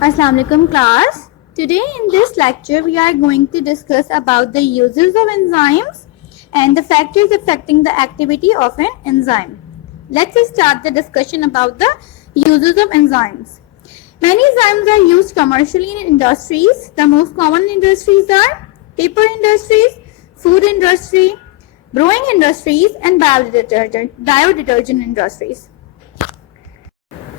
Assalamu alaikum class. Today in this lecture we are going to discuss about the uses of enzymes and the factors affecting the activity of an enzyme. Let's start the discussion about the uses of enzymes. Many enzymes are used commercially in industries. The most common industries are paper industries, food industry, brewing industries and biodetergent industries.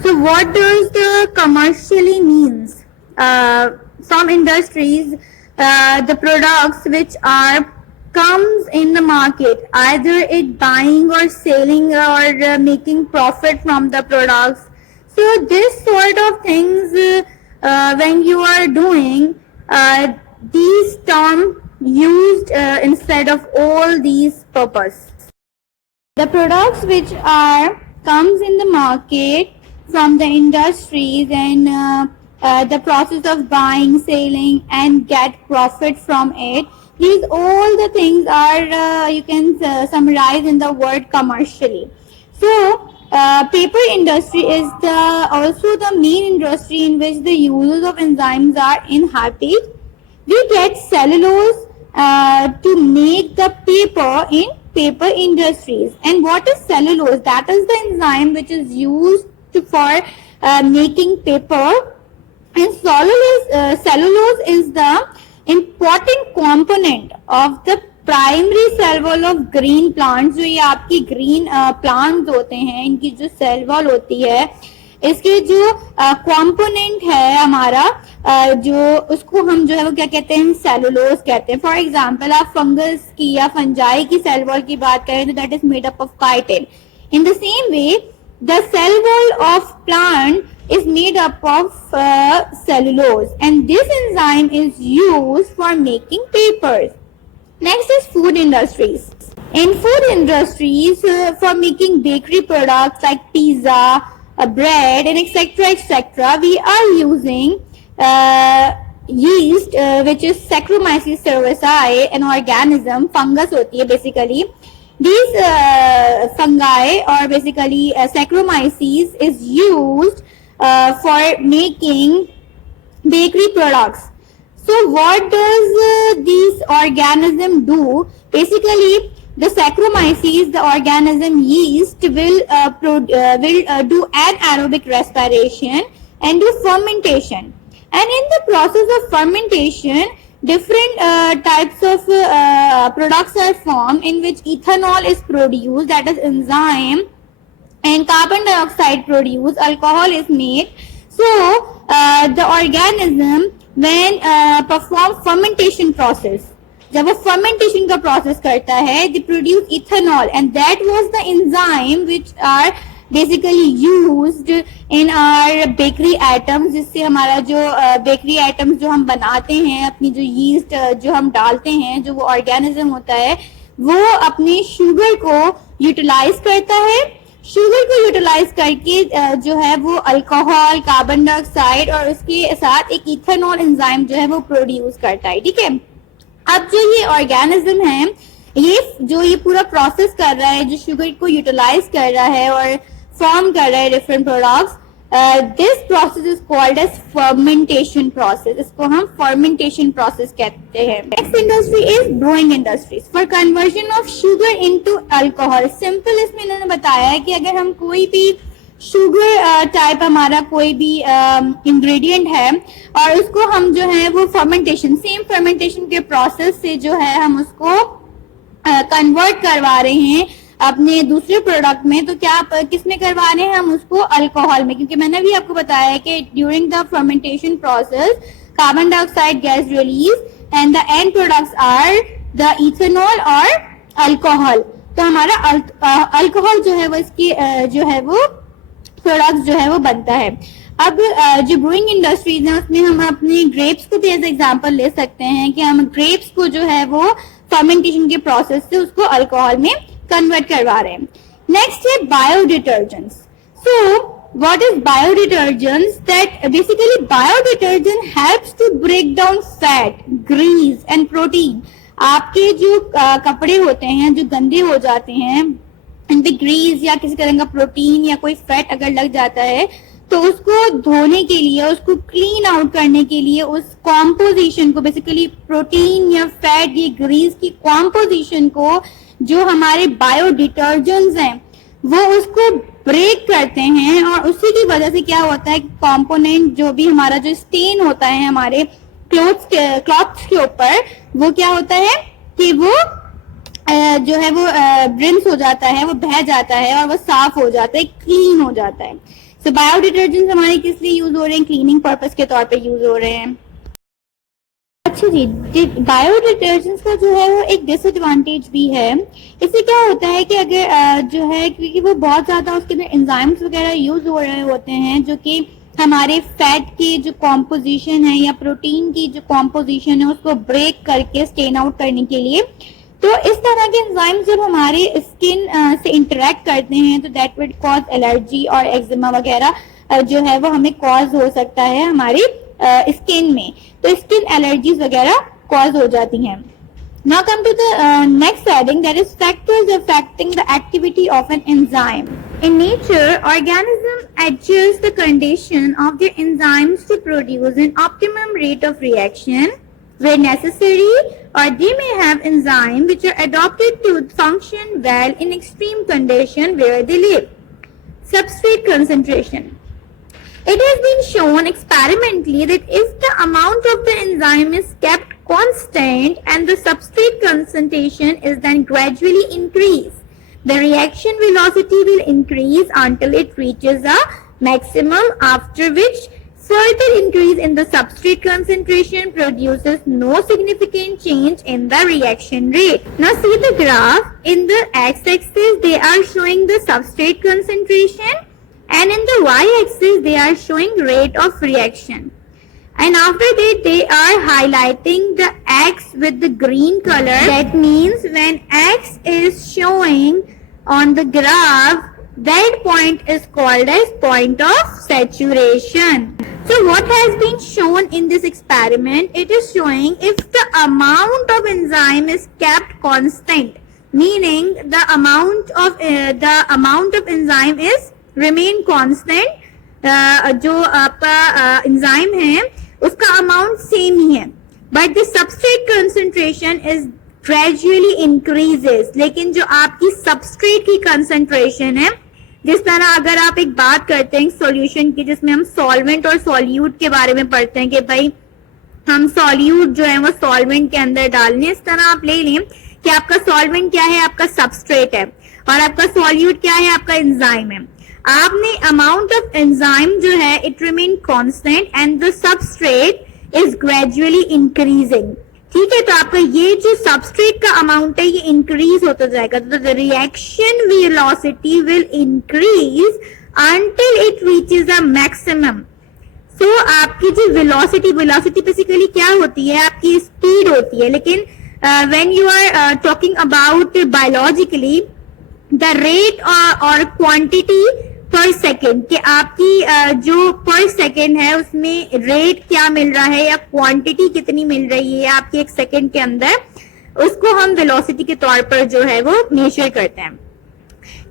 So what does the commercially means? Some industries, the products which are comes in the market, either it buying or selling or making profit from the products. So this sort of things, when you are doing, these term used instead of all these purpose. The products which are comes in the market from the industries and the process of buying, selling and get profit from it. These all the things are you can summarize in the word commercially. So paper industry is also the main industry in which the uses of enzymes are inhabited. We get cellulose to make the paper in paper industries. And what is cellulose? That is the enzyme which is used for making paper. And cellulose is the important component of the primary cell wall of green plants. जो ये आपकी green plants होते हैं, इनकी जो cell wall होती है, इसके जो कंपोनेंट है हमारा, जो उसको हम जो है वो क्या कहते हैं, सेलुलोज कहते हैं. फॉर एग्जांपल आप फंगस की या फंजाई की सेल वॉल की बात करें तो that is made up of chitin. In the same way the cell wall of plant is made up of cellulose, and this enzyme is used for making papers. Next is food industries. In food industries, for making bakery products like pizza, bread and etc., we are using yeast, which is Saccharomyces cerevisiae, an organism, fungus होती है basically. These fungi or basically Saccharomyces is used for making bakery products. So what does this organism do? Basically, the Saccharomyces, the organism yeast, will do anaerobic respiration and do fermentation. And in the process of fermentation, different types of products are formed in which ethanol is produced, that is enzyme, and carbon dioxide produced, alcohol is made. So the organism when perform fermentation process, जब वो fermentation का process करता है, they produce ethanol, and that was the enzyme which are basically used in our bakery items, जिससे हमारा जो bakery items जो हम बनाते हैं, अपनी जो yeast जो हम डालते हैं, जो वो organism होता है, वो अपनी sugar को utilize करता है. शुगर को यूटिलाइज करके जो है वो अल्कोहल, कार्बन डाइऑक्साइड और उसके साथ एक इथेनॉल एंजाइम जो है वो प्रोड्यूस करता है. ठीक है. अब जो ये ऑर्गेनिज्म है, ये पूरा प्रोसेस कर रहा है, जो शुगर को यूटिलाइज कर रहा है और फॉर्म कर रहा है different products, this process is called as fermentation process. इसको हम फर्मेंटेशन प्रोसेस कहते हैं. Next industry is brewing industries for conversion of sugar into alcohol. Simple इसमें इन्होंने बताया है कि अगर हम कोई भी शुगर टाइप हमारा कोई भी इंग्रेडिएंट है और उसको हम जो है वो फर्मेंटेशन, सेम फर्मेंटेशन के प्रोसेस से जो है हम उसको कन्वर्ट करवा रहे हैं अपने दूसरे प्रोडक्ट में, तो क्या किस में करवा रहे हैं हम उसको, अल्कोहल में. क्योंकि मैंने भी आपको बताया है कि during the fermentation process carbon dioxide gas release and the end products are the ethanol और अल्कोहल. तो हमारा अल्कोहल जो है वो इसकी जो है वो प्रोडक्ट जो है वो बनता है. अब जो ब्रूइंग इंडस्ट्रीज है उसमें हम अपने ग्रेप्स को एज एग्जांपल ले सकते हैं कि हम ग्रेप्स को जो है वो फर्मेंटेशन के प्रोसेस से उसको अल्कोहल में कन्वर्ट करवा रहे हैं. नेक्स्ट है बायोडिटर्जेंट्स. सो what is biodetergents? That basically biodetergent helps to break down fat, grease and protein. आपके जो कपड़े होते हैं जो गंदे हो जाते हैं, इन पे ग्रीस या किसी तरह का प्रोटीन या कोई फैट अगर लग जाता है तो उसको धोने के लिए, उसको क्लीन आउट करने के लिए, उस कॉम्पोजिशन को, बेसिकली प्रोटीन या फैट या ग्रीस की कॉम्पोजिशन को जो हमारे बायो डिटर्जेंट्स हैं वो उसको ब्रेक करते हैं, और उसी की वजह से क्या होता है, कंपोनेंट जो भी हमारा जो स्टेन होता है हमारे क्लॉथ्स के ऊपर, वो क्या होता है कि वो जो है वो रिंस हो जाता है, वो बह जाता है और वो साफ हो जाता है, क्लीन हो जाता है। सो बायो डिटर्जेंट्स हमारे किस लिए यूज हो रहे हैं, क्लीनिंग पर्पस के तौर पे यूज हो रहे हैं। अच्छा जी, बायो डिटर्जेंट्स का जो है वो एक डिसएडवांटेज भी है। इससे क्या होता है कि अगर जो है, क्योंकि वो बहुत ज्यादा उसके अंदर एंजाइम्स वगैरह यूज हो रहे होते हैं जो कि हमारे फैट की जो कॉम्पोजिशन है या प्रोटीन की जो कॉम्पोजिशन है उसको ब्रेक करके स्टेन आउट करने के लिए, तो इस तरह के एंजाइम्स जब हमारे स्किन से इंटरेक्ट करते हैं तो दैट विल कॉज एलर्जी और एक्जिमा वगैरह जो है वो हमें कॉज हो सकता है हमारी स्किन में, तो स्किन एलर्जीज वगैरह कॉज हो जाती हैं। Now come to the next heading, that is factors affecting the activity of an enzyme. In nature, organisms adjust the condition of their enzymes to produce an optimum rate of reaction where necessary, or they may have enzymes which are adapted to function well in extreme condition where they live. Substrate concentration. It has been shown experimentally that if the amount of the enzyme is kept constant and the substrate concentration is then gradually increased, the reaction velocity will increase until it reaches a maximum, after which further increase in the substrate concentration produces no significant change in the reaction rate. Now see the graph. In the x-axis they are showing the substrate concentration, and in the y-axis they are showing rate of reaction. And after that they are highlighting the x with the green color. That means when x is showing on the graph, that point is called as point of saturation. So what has been shown in this experiment? It is showing if the amount of enzyme is kept constant, meaning the amount of enzyme is remain constant, जो आपका enzyme है उसका amount same ही है, but the substrate concentration is gradually increases. लेकिन जो आपकी substrate की concentration है, जिस तरह अगर आप एक बात करते हैं सॉल्यूशन की जिसमें हम सॉल्वेंट और सॉल्यूट के बारे में पढ़ते हैं कि भाई हम सॉल्यूट जो है वो सॉल्वेंट के अंदर डालने, इस तरह आप ले लें कि आपका सॉल्वेंट क्या है, आपका सबस्ट्रेट है, और आपका सॉल्यूट क्या है, आपका एंजाइम है। आपने अमाउंट ऑफ एंजाइम जो है it remain constant and the substrate is gradually increasing. ठीक है, तो आपका ये जो सबस्ट्रेट का अमाउंट है ये इंक्रीज होता जाएगा, तो the reaction velocity will increase until it reaches a maximum. So आपकी जो वेलोसिटी बेसिकली क्या होती है, आपकी स्पीड होती है, लेकिन when you are talking about biologically the rate और क्वांटिटी पर सेकेंड, कि आपकी जो पर सेकेंड है उसमें रेट क्या मिल रहा है या क्वांटिटी कितनी मिल रही है आपकी एक सेकेंड के अंदर, उसको हम वेलोसिटी के तौर पर जो है वो मेजर करते हैं।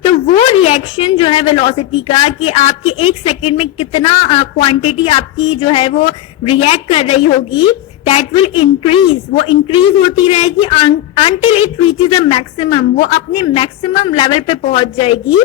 तो वो रिएक्शन जो है वेलोसिटी का कि आपकी एक सेकेंड में कितना क्वांटिटी आपकी जो है वो रिएक्ट कर रही होगी, दैट विल इंक्रीज, वो इंक्रीज होती रहेगी until it reaches a maximum, वो अपने मैक्सिमम लेवल पे पहुंच जाएगी।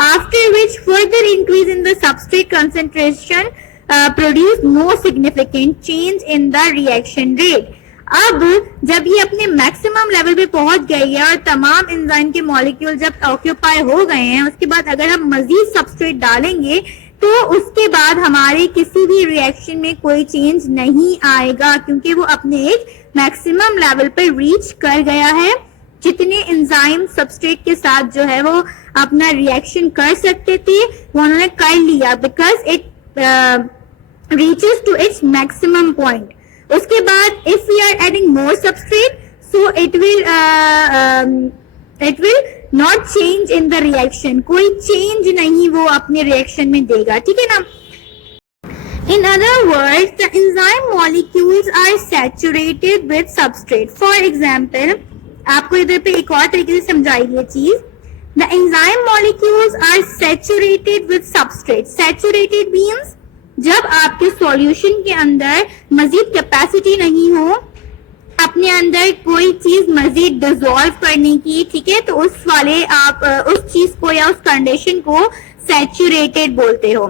After which further increase in the substrate concentration produce no significant change in the reaction rate. अब जब ये अपने मैक्सिमम लेवल पे पहुंच गई है और तमाम एंजाइम के मॉलिक्यूल जब ऑक्यूपाई हो गए हैं, उसके बाद अगर हम मजीद सबस्ट्रेट डालेंगे तो उसके बाद हमारे किसी भी रिएक्शन में कोई चेंज नहीं आएगा, क्योंकि वो अपने एक मैक्सिमम लेवल पे रीच कर गया है। जितने एंजाइम सबस्ट्रेट के साथ जो है वो अपना रिएक्शन कर सकते थे वो उन्होंने कर लिया, because it reaches to its maximum point. उसके बाद if we are adding more substrate so it will not change in the reaction, कोई चेंज नहीं वो अपने रिएक्शन में देगा। ठीक है ना। In other words, the enzyme molecules are saturated with substrate. For example, आपको इधर पे एक और तरीके से समझाई ये चीज, The enzyme molecules are saturated with substrate. Saturated means जब आपके सॉल्यूशन के अंदर मजीद कैपेसिटी नहीं हो, अपने अंदर कोई चीज मजीद डिसॉल्व करने की, ठीक है, तो उस वाले आप उस चीज को या उस कंडीशन को सैचुरेटेड बोलते हो.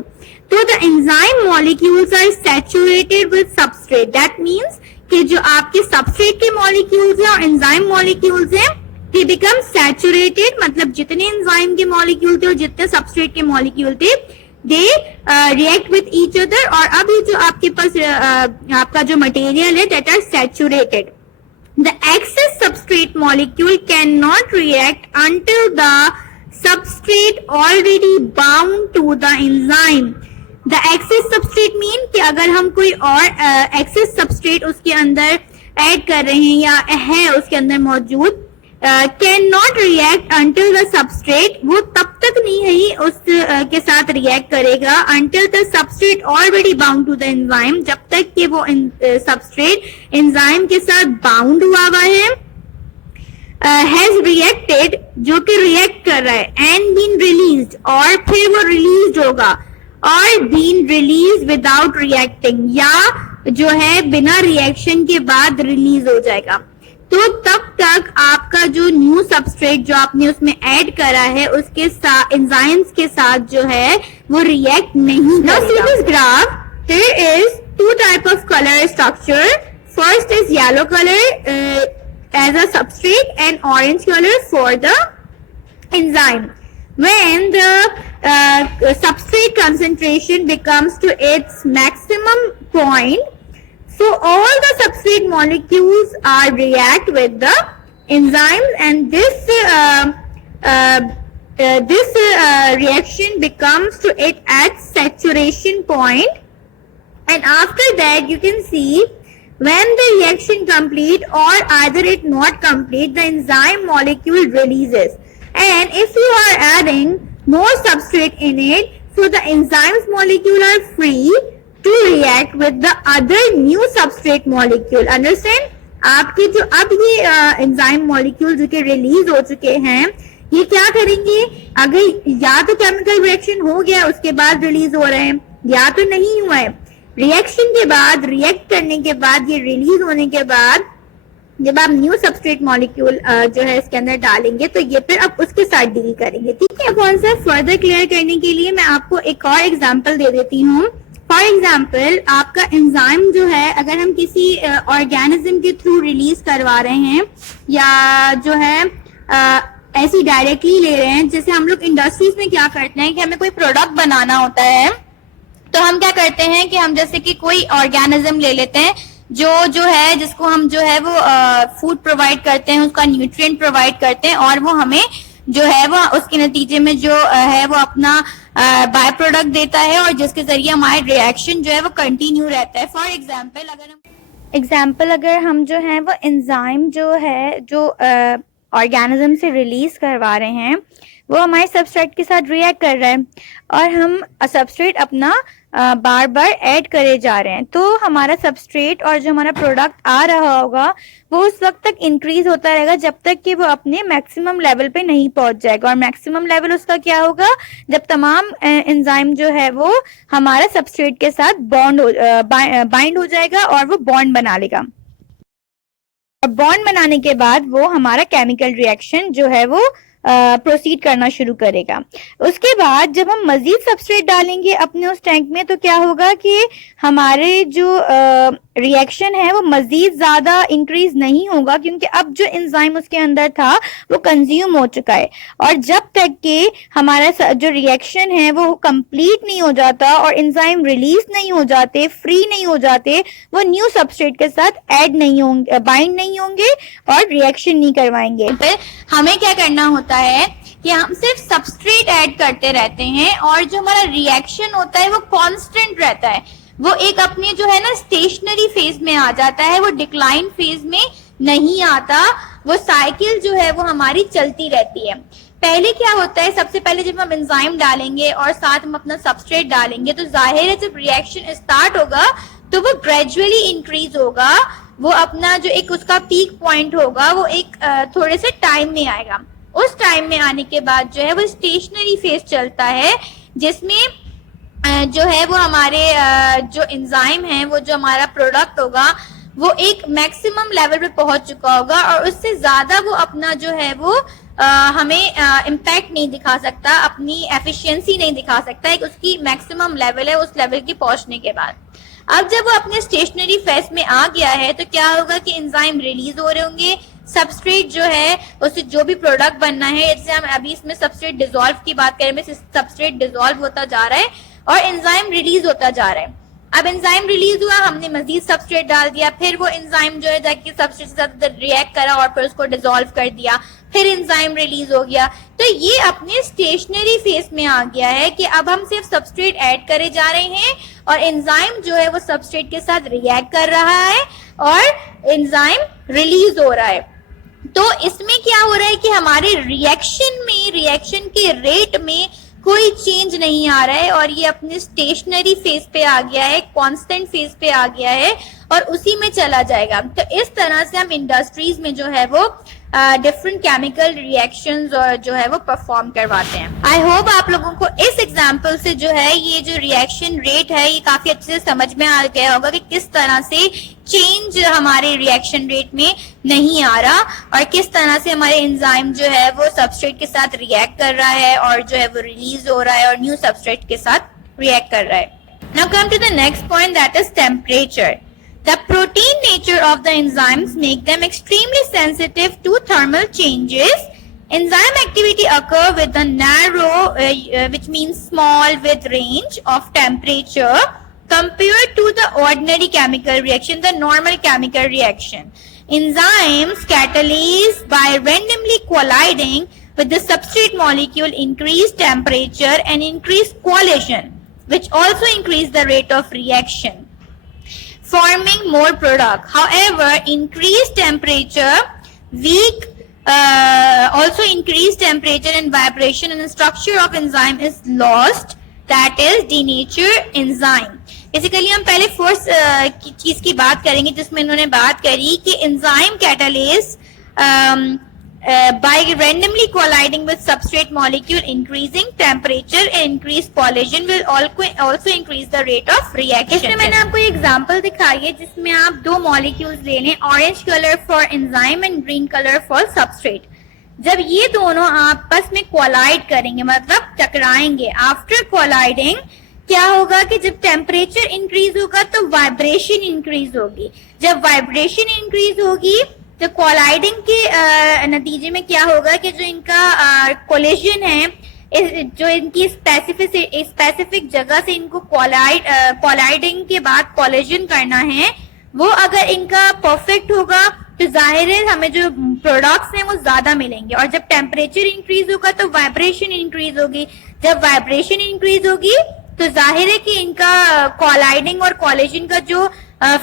तो the enzyme molecules are saturated with substrate. That means कि जो आपके सबस्ट्रेट के मॉलिक्यूल्स हैं और एंजाइम मॉलिक्यूल्स हैं, दे बिकम सैचुरेटेड. मतलब जितने एंजाइम के मॉलिक्यूल थे और जितने सबस्ट्रेट के मॉलिक्यूल थे, they react with each other. और अभी जो आपके पास आपका जो मटेरियल है, that are saturated. The excess substrate molecule cannot react until the substrate already bound to the enzyme. The excess substrate mean कि अगर हम कोई और excess substrate उसके अंदर ऐड कर रहे हैं या है उसके अंदर मौजूद, cannot react until the substrate, वो तब तक नहीं है उस के साथ रिएक्ट करेगा until the substrate already bound to the enzyme, जब तक कि वो substrate एंजाइम के साथ बाउंड हुआ है, has reacted, जो कि रिएक्ट कर रहा है, and been released, और फिर वो रिलीज होगा, और been released without reacting, या जो है बिना रिएक्शन के बाद रिलीज हो जाएगा. तो तब तक आपका जो न्यू सबस्ट्रेट जो आपने उसमें ऐड करा है उसके साथ एंजाइम्स के साथ जो है वो रिएक्ट नहीं करेगा. Now see this graph. There is two type of color structure. First is yellow color as a substrate and orange color for the enzyme. When the substrate concentration becomes to its maximum point, so all the substrate molecules are react with the enzymes, and this reaction becomes to it at saturation point. And after that you can see when the reaction complete or either it not complete, the enzyme molecule releases. And if you are adding more substrate in it, so the enzymes molecule are free to react with the other new substrate molecule. Understand? आपके जो अब ये enzyme molecule जो कि release हो चुके हैं, ये क्या करेंगे? अगर या तो केमिकल रिएक्शन हो गया उसके बाद रिलीज हो रहे हैं, या तो नहीं हुआ है, रिएक्शन के बाद रिएक्ट करने के बाद ये रिलीज होने के बाद जब आप न्यू सबस्ट्रेट मॉलिक्यूल जो है इसके अंदर डालेंगे तो ये फिर आप उसके साथ डील करेंगे. ठीक है, कॉन्सेप्ट फर्दर क्लियर करने के लिए मैं आपको एक और एग्जांपल दे देती हूँ. फॉर एग्जाम्पल, आपका एंजाइम जो है अगर हम किसी ऑर्गेनिज्म के थ्रू रिलीज करवा रहे हैं या जो है ऐसी डायरेक्टली ले रहे हैं, जैसे हम लोग इंडस्ट्रीज में क्या करते हैं कि हमें कोई प्रोडक्ट बनाना होता है तो हम क्या करते हैं कि हम जैसे कि कोई ऑर्गेनिज्म ले लेते हैं जो है जिसको हम जो है वो फूड प्रोवाइड करते हैं, उसका न्यूट्रिएंट प्रोवाइड करते हैं और वो हमें जो है वो उसके नतीजे में जो है वो अपना बाय प्रोडक्ट देता है और जिसके जरिए हमारा रिएक्शन जो है वो कंटिन्यू रहता है. फॉर एग्जाम्पल अगर हम जो है वो एंजाइम जो है जो ऑर्गेनिज्म से रिलीज करवा रहे हैं वो हमारे सबस्ट्रेट के साथ रिएक्ट कर रहा है और हम सबस्ट्रेट अपना बार बार ऐड करे जा रहे हैं, तो हमारा सबस्ट्रेट और जो हमारा प्रोडक्ट आ रहा होगा वो उस वक्त तक इंक्रीज होता रहेगा जब तक कि वो अपने मैक्सिमम लेवल पे नहीं पहुंच जाएगा. और मैक्सिमम लेवल उसका क्या होगा? जब तमाम एंजाइम जो है वो हमारा सबस्ट्रेट के साथ बाइंड हो जाएगा और वो बॉन्ड बना लेगा. और बॉन्ड बनाने के बाद वो हमारा केमिकल रिएक्शन जो है वो प्रोसीड करना शुरू करेगा. उसके बाद जब हम मजीद सबस्ट्रेट डालेंगे अपने उस टैंक में तो क्या होगा कि हमारे जो रिएक्शन है वो मजीद ज्यादा इंक्रीज नहीं होगा क्योंकि अब जो एंजाइम उसके अंदर था वो कंज्यूम हो चुका है. और जब तक कि हमारा जो रिएक्शन है वो कंप्लीट नहीं हो जाता और एंजाइम रिलीज नहीं हो जाते, फ्री नहीं हो जाते, वो न्यू सबस्ट्रेट के साथ ऐड नहीं होंगे, बाइंड नहीं होंगे और रिएक्शन नहीं करवाएंगे. फिर हमें क्या करना होता है कि हम सिर्फ सबस्ट्रेट ऐड करते रहते हैं और जो हमारा रिएक्शन होता है वो कांस्टेंट रहता है, वो एक अपने जो है ना स्टेशनरी फेज में आ जाता है, वो डिक्लाइन फेज में नहीं आता. वो साइकिल जो है वो हमारी चलती रहती है. पहले क्या होता है, सबसे पहले जब हम एंजाइम डालेंगे और साथ हम अपना सबस्ट्रेट डालेंगे तो जाहिर है जब रिएक्शन स्टार्ट होगा तो वो ग्रेजुअली इंक्रीज होगा, वो अपना जो एक उसका पीक पॉइंट होगा वो एक थोड़े से टाइम में आएगा. उस टाइम में आने के बाद जो है वो स्टेशनरी फेज चलता है, जिसमें जो है वो हमारे जो एंजाइम है, वो जो हमारा प्रोडक्ट होगा वो एक मैक्सिमम लेवल पे पहुंच चुका होगा और उससे ज्यादा वो अपना जो है वो हमें इम्पैक्ट नहीं दिखा सकता, अपनी एफिशिएंसी नहीं दिखा सकता, एक उसकी मैक्सिमम लेवल है उस लेवल की पहुंचने के बाद। अब जब वो अपने स्टेशनरी फेज में आ गया है तो क्या होगा कि एंजाइम रिलीज हो रहे होंगे, सबस्ट्रेट जो है उससे जो भी प्रोडक्ट बनना है, जैसे हम अभी इसमें सबस्ट्रेट डिसॉल्व की बात करें, सबस्ट्रेट डिसॉल्व होता जा रहा है और एंजाइम रिलीज होता जा रहा है। अब एंजाइम रिलीज हुआ, हमने मजीद सबस्ट्रेट डाल दिया, फिर वो एंजाइम जो है जाके सबस्ट्रेट के साथ रिएक्ट करा और फिर उसको डिसॉल्व कर दिया, फिर एंजाइम रिलीज हो गया। तो ये अपने स्टेशनरी फेज में आ गया है कि अब हम सिर्फ सबस्ट्रेट ऐड करे जा रहे हैं और एंजाइम जो है वो सबस्ट्रेट के साथ रिएक्ट कर रहा है और एंजाइम रिलीज हो रहा है। तो इसमें क्या हो रहा है कि हमारे रिएक्शन के रेट में कोई चेंज नहीं आ रहा है और ये अपने स्टेशनरी फेज पे आ गया है, कांस्टेंट फेज पे आ गया है और उसी में चला जाएगा। तो इस तरह से हम इंडस्ट्रीज में जो है वो डिफरेंट केमिकल रिएक्शंस और जो है वो परफॉर्म करवाते हैं। आई होप आप लोगों को इस एग्जांपल से जो है ये जो रिएक्शन रेट है ये काफी अच्छे से समझ में आ गया होगा कि किस तरह से चेंज हमारे रिएक्शन रेट में नहीं आ रहा और किस तरह से हमारे एंजाइम जो है वो सबस्ट्रेट के साथ रिएक्ट कर रहा है और जो है वो रिलीज हो रहा है और न्यू सबस्ट्रेट के साथ रिएक्ट कर रहा है। Now come to the next point, that is temperature. The protein nature of the enzymes make them extremely sensitive to thermal changes. Enzyme activity occur with a narrow, which means small, with range of temperature compared to the ordinary chemical reaction, the normal chemical reaction. Enzymes catalyze by randomly colliding with the substrate molecule increase temperature and increase coalition, which also increase the rate of reaction, forming more product. However, increased temperature, also increased temperature and vibration and the structure of enzyme is lost, that is denature enzyme. Basically हम पहले first चीज की बात करेंगे जिसमें इन्होंने बात करी कि enzyme catalase by randomly colliding with substrate molecule, increasing temperature and increased coalition will also increase the rate of reaction. इसमें मैंने आपको एक एग्जांपल दिखाई है जिसमें आप दो मॉलिक्यूल्स ले लें, orange colour for enzyme and green colour for substrate. जब ये दोनों आपस में कोलाइड करेंगे, मतलब टकराएंगे, आफ्टर कोलाइडिंग क्या होगा कि जब टेम्परेचर इंक्रीज होगा तो वाइब्रेशन इंक्रीज होगी। जब वाइब्रेशन इंक्रीज होगी तो कोलाइडिंग के नतीजे में क्या होगा कि जो इनका कोलिजन है, जो इनकी स्पेसिफिक जगह से इनको कोलाइडिंग के बाद कोलिजन करना है, वो अगर इनका परफेक्ट होगा तो जाहिर है हमें जो प्रोडक्ट्स हैं वो ज्यादा मिलेंगे। और जब टेम्परेचर इंक्रीज होगा तो वाइब्रेशन इंक्रीज होगी। जब वाइब्रेशन इंक्रीज होगी तो जाहिर है कि इनका कोलाइडिंग और कोलिजन का जो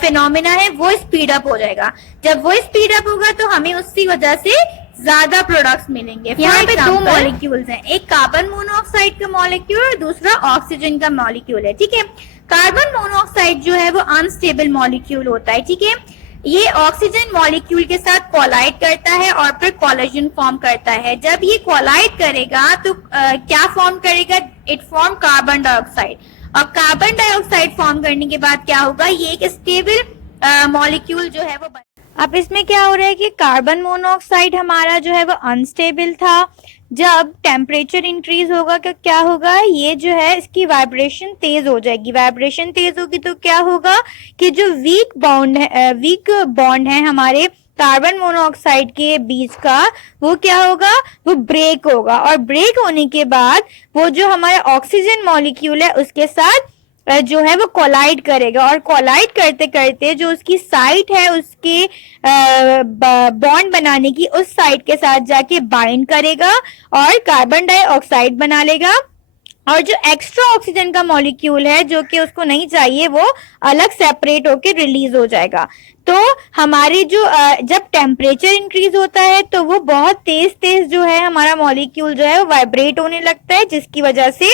फिनोमिना है वो स्पीड अप हो जाएगा। जब वो स्पीड अप होगा तो हमें उसकी वजह से ज्यादा प्रोडक्ट्स मिलेंगे। यहाँ पे दो मॉलिक्यूल्स हैं, एक कार्बन मोनोऑक्साइड का मॉलिक्यूल और दूसरा ऑक्सीजन का मॉलिक्यूल है। ठीक है, कार्बन मोनोऑक्साइड जो है वो अनस्टेबल मॉलिक्यूल होता है। ठीक है, ये ऑक्सीजन मॉलिक्यूल के साथ कोलाइड करता है और फिर कोलिजन फॉर्म करता है। जब ये कोलाइड करेगा तो क्या फॉर्म करेगा? It form carbon dioxide. और कार्बन डाइऑक्साइड फॉर्म करने के बाद क्या होगा? ये एक स्टेबल मॉलिक्यूल जो है वो अब इसमें क्या हो रहा है कि कार्बन मोनोऑक्साइड हमारा जो है वो अनस्टेबल था। जब टेम्परेचर इंक्रीज होगा तो क्या होगा? ये जो है इसकी वाइब्रेशन तेज हो जाएगी। वाइब्रेशन तेज होगी तो क्या होगा कि जो वीक बॉन्ड है हमारे कार्बन मोनोऑक्साइड के बीच का, वो क्या होगा? वो ब्रेक होगा। और ब्रेक होने के बाद वो जो हमारा ऑक्सीजन मॉलिक्यूल है उसके साथ जो है वो कोलाइड करेगा और कोलाइड करते करते जो उसकी साइट है उसके बॉन्ड बनाने की, उस साइट के साथ जाके बाइंड करेगा और कार्बन डाइऑक्साइड बना लेगा। और जो एक्स्ट्रा ऑक्सीजन का मॉलिक्यूल है जो कि उसको नहीं चाहिए, वो अलग सेपरेट होके रिलीज हो जाएगा। तो हमारी जो जब टेम्परेचर इंक्रीज होता है तो वो बहुत तेज जो है हमारा मॉलिक्यूल जो है वो वाइब्रेट होने लगता है, जिसकी वजह से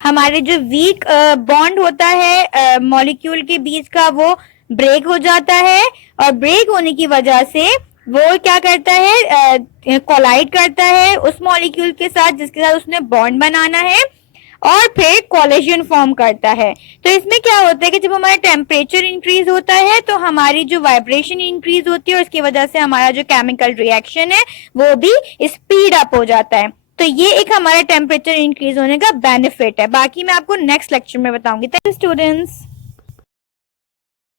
हमारे जो वीक बॉन्ड होता है मॉलिक्यूल के बीच का वो ब्रेक हो जाता है। और ब्रेक होने की वजह से वो क्या करता है, कोलाइड करता है उस मॉलिक्यूल के साथ जिसके साथ उसने बॉन्ड बनाना है, और फिर कोलिजन फॉर्म करता है। तो इसमें क्या होता है कि जब हमारा टेम्परेचर इंक्रीज होता है तो हमारी जो वाइब्रेशन इंक्रीज होती है, और उसकी वजह से हमारा जो केमिकल रिएक्शन है वो भी स्पीड अप हो जाता है। तो ये एक हमारा टेम्परेचर इंक्रीज होने का बेनिफिट है। बाकी मैं आपको नेक्स्ट लेक्चर में बताऊंगी। Thank you students.